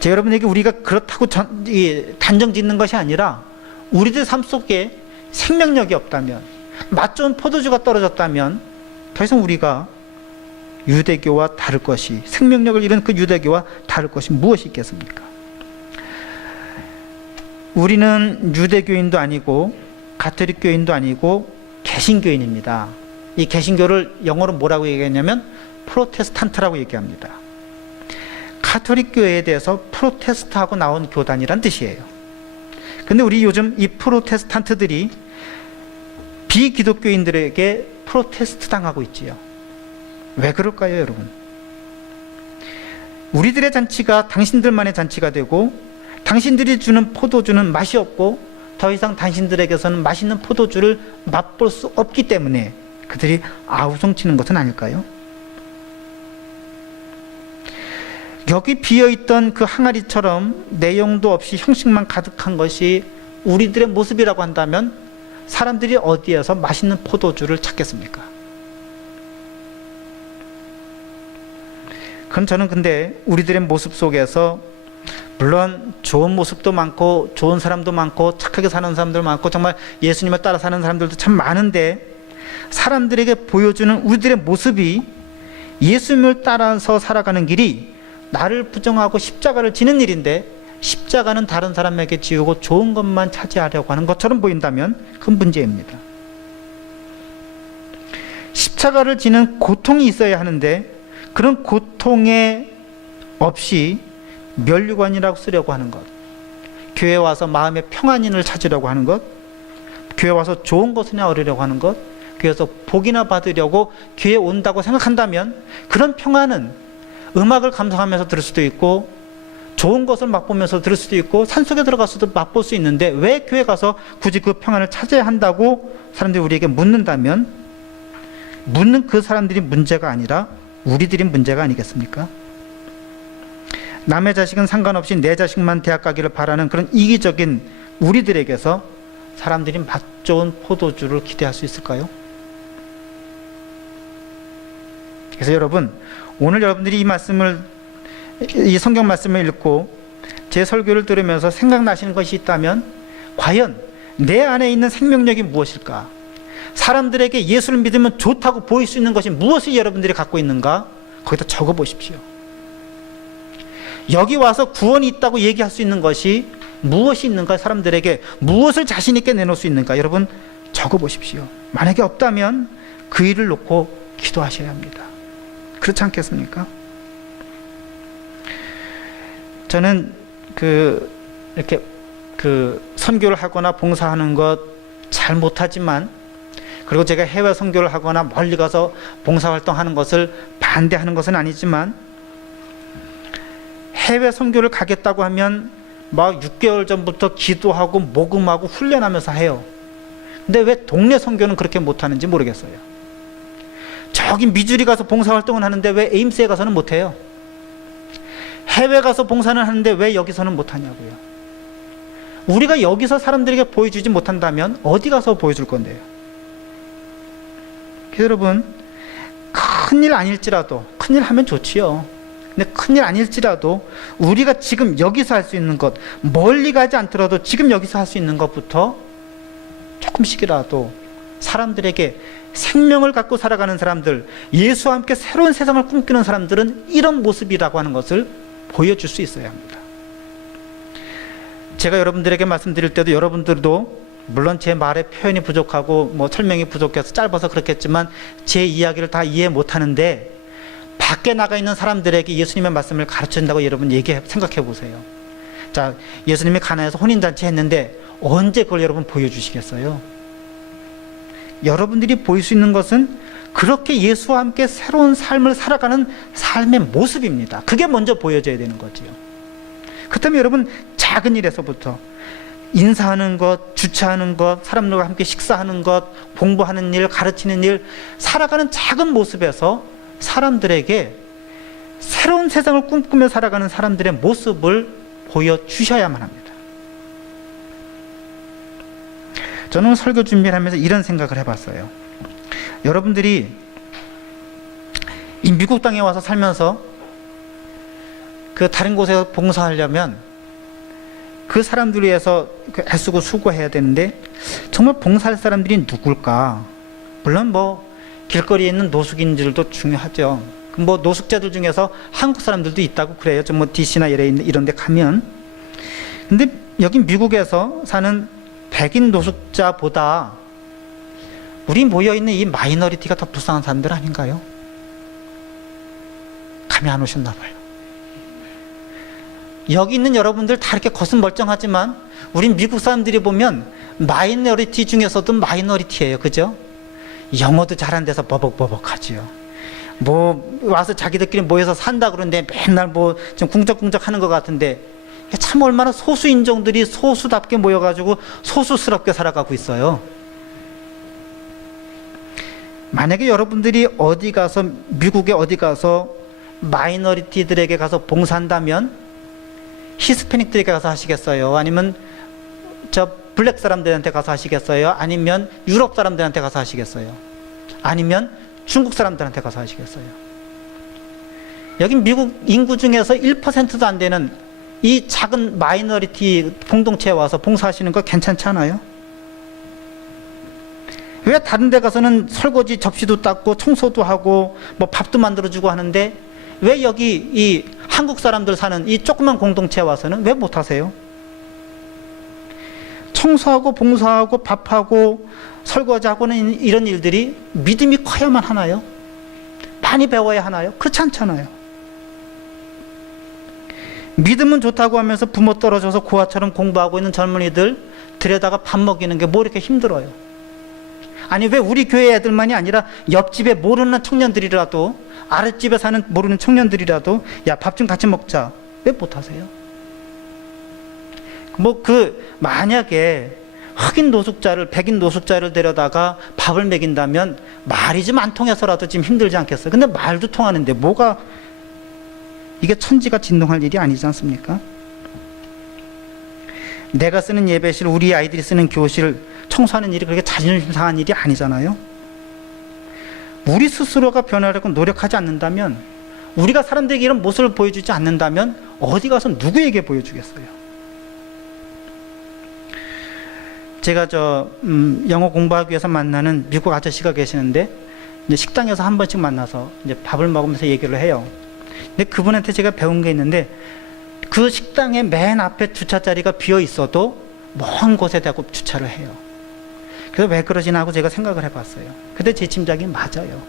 자, 여러분에게 우리가 그렇다고 단정 짓는 것이 아니라 우리들 삶 속에 생명력이 없다면, 맛 좋은 포도주가 떨어졌다면 더 이상 우리가 유대교와 다를 것이, 생명력을 잃은 그 유대교와 다를 것이 무엇이 있겠습니까? 우리는 유대교인도 아니고 가톨릭 교인도 아니고 개신교인입니다. 이 개신교를 영어로 뭐라고 얘기하냐면 프로테스탄트라고 얘기합니다. 가톨릭 교회에 대해서 프로테스트하고 나온 교단이란 뜻이에요. 근데 우리 요즘 이 프로테스탄트들이 비기독교인들에게 프로테스트 당하고 있지요. 왜 그럴까요, 여러분? 우리들의 잔치가 당신들만의 잔치가 되고, 당신들이 주는 포도주는 맛이 없고 더 이상 당신들에게서는 맛있는 포도주를 맛볼 수 없기 때문에 그들이 아우성치는 것은 아닐까요? 여기 비어있던 그 항아리처럼 내용도 없이 형식만 가득한 것이 우리들의 모습이라고 한다면 사람들이 어디에서 맛있는 포도주를 찾겠습니까? 그럼 저는 근데 우리들의 모습 속에서 물론 좋은 모습도 많고 좋은 사람도 많고 착하게 사는 사람도 많고 정말 예수님을 따라 사는 사람들도 참 많은데, 사람들에게 보여주는 우리들의 모습이 예수님을 따라서 살아가는 길이 나를 부정하고 십자가를 지는 일인데, 십자가는 다른 사람에게 지우고 좋은 것만 차지하려고 하는 것처럼 보인다면 그건 문제입니다. 십자가를 지는 고통이 있어야 하는데 그런 고통에 없이 면류관이라고 쓰려고 하는 것, 교회 와서 마음의 평안인을 찾으려고 하는 것, 교회 와서 좋은 것이나 얻으려고 하는 것, 교회에서 복이나 받으려고 교회에 온다고 생각한다면 그런 평안은 음악을 감상하면서 들을 수도 있고 좋은 것을 맛보면서 들을 수도 있고 산속에 들어가서도 맛볼 수 있는데 왜 교회 가서 굳이 그 평안을 찾아야 한다고 사람들이 우리에게 묻는다면, 묻는 그 사람들이 문제가 아니라 우리들이 문제가 아니겠습니까? 남의 자식은 상관없이 내 자식만 대학 가기를 바라는 그런 이기적인 우리들에게서 사람들이 맛 좋은 포도주를 기대할 수 있을까요? 그래서 여러분, 오늘 여러분들이 이 성경 말씀을 읽고 제 설교를 들으면서 생각나시는 것이 있다면 과연 내 안에 있는 생명력이 무엇일까? 사람들에게 예수를 믿으면 좋다고 보일 수 있는 것이 무엇을 여러분들이 갖고 있는가? 거기다 적어 보십시오. 여기 와서 구원이 있다고 얘기할 수 있는 것이 무엇이 있는가? 사람들에게 무엇을 자신 있게 내놓을 수 있는가? 여러분 적어 보십시오. 만약에 없다면 그 일을 놓고 기도하셔야 합니다. 그렇지 않겠습니까? 저는 이렇게 선교를 하거나 봉사하는 것 잘 못하지만, 그리고 제가 해외 선교를 하거나 멀리 가서 봉사활동하는 것을 반대하는 것은 아니지만, 해외 선교를 가겠다고 하면 막 6개월 전부터 기도하고 모금하고 훈련하면서 해요. 근데 왜 동네 선교는 그렇게 못하는지 모르겠어요. 저기 미주리 가서 봉사활동을 하는데 왜 에임스에 가서는 못해요? 해외 가서 봉사는 하는데 왜 여기서는 못하냐고요. 우리가 여기서 사람들에게 보여주지 못한다면 어디 가서 보여줄 건데요? 여러분, 큰일 아닐지라도, 큰일 하면 좋지요. 근데 큰일 아닐지라도 우리가 지금 여기서 할 수 있는 것, 멀리 가지 않더라도 지금 여기서 할 수 있는 것부터 조금씩이라도 사람들에게 생명을 갖고 살아가는 사람들, 예수와 함께 새로운 세상을 꿈꾸는 사람들은 이런 모습이라고 하는 것을 보여줄 수 있어야 합니다. 제가 여러분들에게 말씀드릴 때도 여러분들도 물론 제 말의 표현이 부족하고 설명이 부족해서 짧아서 그렇겠지만 제 이야기를 다 이해 못하는데, 밖에 나가 있는 사람들에게 예수님의 말씀을 가르친다고 여러분 생각해 보세요. 자, 예수님이 가나에서 혼인잔치 했는데 언제 그걸 여러분 보여주시겠어요? 여러분들이 보일 수 있는 것은 그렇게 예수와 함께 새로운 삶을 살아가는 삶의 모습입니다. 그게 먼저 보여져야 되는 거지요. 그렇다면 여러분, 작은 일에서부터 인사하는 것, 주차하는 것, 사람들과 함께 식사하는 것, 공부하는 일, 가르치는 일, 살아가는 작은 모습에서 사람들에게 새로운 세상을 꿈꾸며 살아가는 사람들의 모습을 보여주셔야만 합니다. 저는 설교 준비를 하면서 이런 생각을 해봤어요. 여러분들이 이 미국 땅에 와서 살면서 그 다른 곳에 봉사하려면 그 사람들 위해서 애쓰고 수고해야 되는데 정말 봉사할 사람들이 누굴까? 물론 뭐 길거리에 있는 노숙인들도 중요하죠. 뭐 노숙자들 중에서 한국 사람들도 있다고 그래요. 좀 뭐 DC나 이런 데 가면. 근데 여기 미국에서 사는 백인 노숙자보다 우리 모여있는 이 마이너리티가 더 불쌍한 사람들 아닌가요? 감이 안 오셨나 봐요. 여기 있는 여러분들 다 이렇게 겉은 멀쩡하지만 우린 미국 사람들이 보면 마이너리티 중에서도 마이너리티예요. 그죠? 영어도 잘하는 데서 버벅버벅하지요. 뭐 와서 자기들끼리 모여서 산다 그러는데 맨날 뭐 좀 궁적궁적 하는 것 같은데 참 얼마나 소수 인종들이 소수답게 모여가지고 소수스럽게 살아가고 있어요. 만약에 여러분들이 어디 가서 미국에 어디 가서 마이너리티들에게 가서 봉사한다면 히스패닉들에게 가서 하시겠어요? 아니면 저 블랙 사람들한테 가서 하시겠어요? 아니면 유럽 사람들한테 가서 하시겠어요? 아니면 중국 사람들한테 가서 하시겠어요? 여기 미국 인구 중에서 1%도 안 되는 이 작은 마이너리티 공동체에 와서 봉사하시는 거 괜찮지 않아요? 왜 다른 데 가서는 설거지 접시도 닦고 청소도 하고 뭐 밥도 만들어주고 하는데 왜 여기 이 한국 사람들 사는 이 조그만 공동체에 와서는 왜 못하세요? 청소하고 봉사하고 밥하고 설거지하고는 이런 일들이 믿음이 커야만 하나요? 많이 배워야 하나요? 그렇지 않잖아요. 믿음은 좋다고 하면서 부모 떨어져서 고아처럼 공부하고 있는 젊은이들 들여다가 밥 먹이는 게 뭐 이렇게 힘들어요? 아니 왜 우리 교회 애들만이 아니라 옆집에 모르는 청년들이라도 아랫집에 사는 모르는 청년들이라도 야, 밥 좀 같이 먹자. 왜 못하세요? 뭐 만약에 흑인 노숙자를 백인 노숙자를 데려다가 밥을 먹인다면 말이 좀 안 통해서라도 지금 힘들지 않겠어요? 근데 말도 통하는데 뭐가 이게 천지가 진동할 일이 아니지 않습니까? 내가 쓰는 예배실, 우리 아이들이 쓰는 교실 청소하는 일이 그렇게 자존심 상한 일이 아니잖아요. 우리 스스로가 변하려고 노력하지 않는다면, 우리가 사람들에게 이런 모습을 보여주지 않는다면 어디 가서 누구에게 보여주겠어요? 제가 영어 공부하기 위해서 만나는 미국 아저씨가 계시는데 이제 식당에서 한 번씩 만나서 이제 밥을 먹으면서 얘기를 해요. 근데 그분한테 제가 배운 게 있는데 그 식당의 맨 앞에 주차 자리가 비어 있어도 먼 곳에 대고 주차를 해요. 그래서 왜 그러시나 하고 제가 생각을 해봤어요. 근데 제 짐작이 맞아요.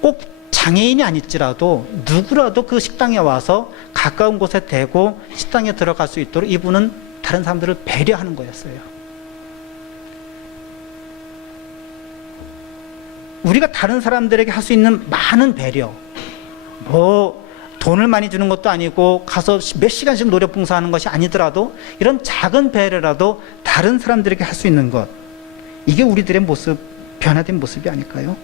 꼭 장애인이 아닐지라도 누구라도 그 식당에 와서 가까운 곳에 대고 식당에 들어갈 수 있도록 이분은 다른 사람들을 배려하는 거였어요. 우리가 다른 사람들에게 할 수 있는 많은 배려, 뭐 돈을 많이 주는 것도 아니고 가서 몇 시간씩 노력 봉사하는 것이 아니더라도 이런 작은 배려라도 다른 사람들에게 할 수 있는 것, 이게 우리들의 모습, 변화된 모습이 아닐까요?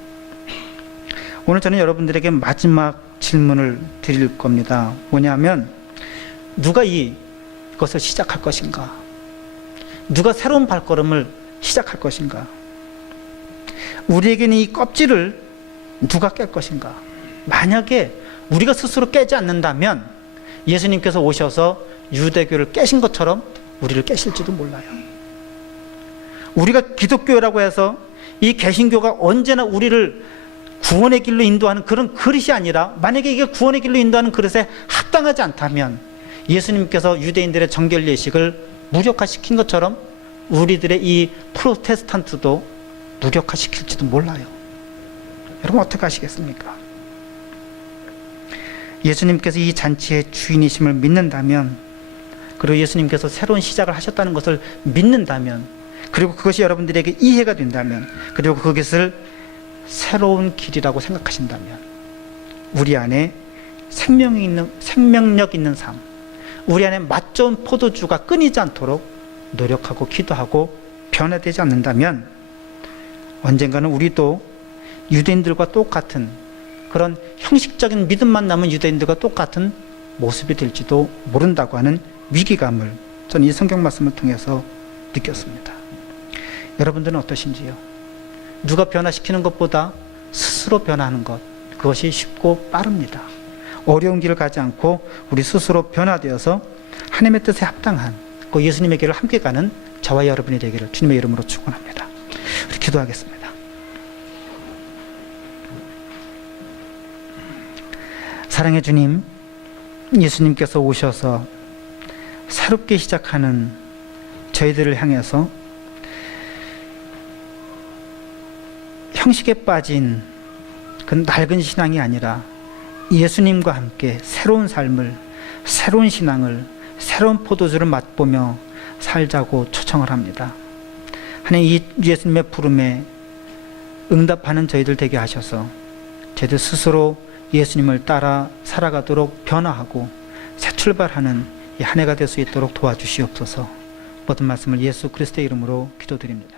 오늘 저는 여러분들에게 마지막 질문을 드릴 겁니다. 뭐냐면 누가 이것을 시작할 것인가? 누가 새로운 발걸음을 시작할 것인가? 우리에게는 이 껍질을 누가 깰 것인가? 만약에 우리가 스스로 깨지 않는다면 예수님께서 오셔서 유대교를 깨신 것처럼 우리를 깨실지도 몰라요. 우리가 기독교라고 해서 이 개신교가 언제나 우리를 구원의 길로 인도하는 그런 그릇이 아니라, 만약에 이게 구원의 길로 인도하는 그릇에 합당하지 않다면 예수님께서 유대인들의 정결 예식을 무력화시킨 것처럼 우리들의 이 프로테스탄트도 무력화시킬지도 몰라요. 여러분 어떻게 하시겠습니까? 예수님께서 이 잔치의 주인이심을 믿는다면, 그리고 예수님께서 새로운 시작을 하셨다는 것을 믿는다면, 그리고 그것이 여러분들에게 이해가 된다면, 그리고 그것을 새로운 길이라고 생각하신다면 우리 안에 생명력 있는 삶, 우리 안에 맛 좋은 포도주가 끊이지 않도록 노력하고 기도하고 변화되지 않는다면 언젠가는 우리도 유대인들과 똑같은 그런 형식적인 믿음만 남은 유대인들과 똑같은 모습이 될지도 모른다고 하는 위기감을 저는 이 성경 말씀을 통해서 느꼈습니다. 여러분들은 어떠신지요? 누가 변화시키는 것보다 스스로 변화하는 것, 그것이 쉽고 빠릅니다. 어려운 길을 가지 않고 우리 스스로 변화되어서 하나님의 뜻에 합당한 그 예수님의 길을 함께 가는 저와 여러분이 되기를 주님의 이름으로 축원합니다. 우리 기도하겠습니다. 사랑의 주님, 예수님께서 오셔서 새롭게 시작하는 저희들을 향해서 형식에 빠진 그 낡은 신앙이 아니라 예수님과 함께 새로운 삶을, 새로운 신앙을, 새로운 포도주를 맛보며 살자고 초청을 합니다. 하나님, 이 예수님의 부름에 응답하는 저희들 되게 하셔서 저희들 스스로 예수님을 따라 살아가도록 변화하고 새 출발하는 이 한 해가 될 수 있도록 도와주시옵소서. 모든 말씀을 예수 그리스도의 이름으로 기도드립니다.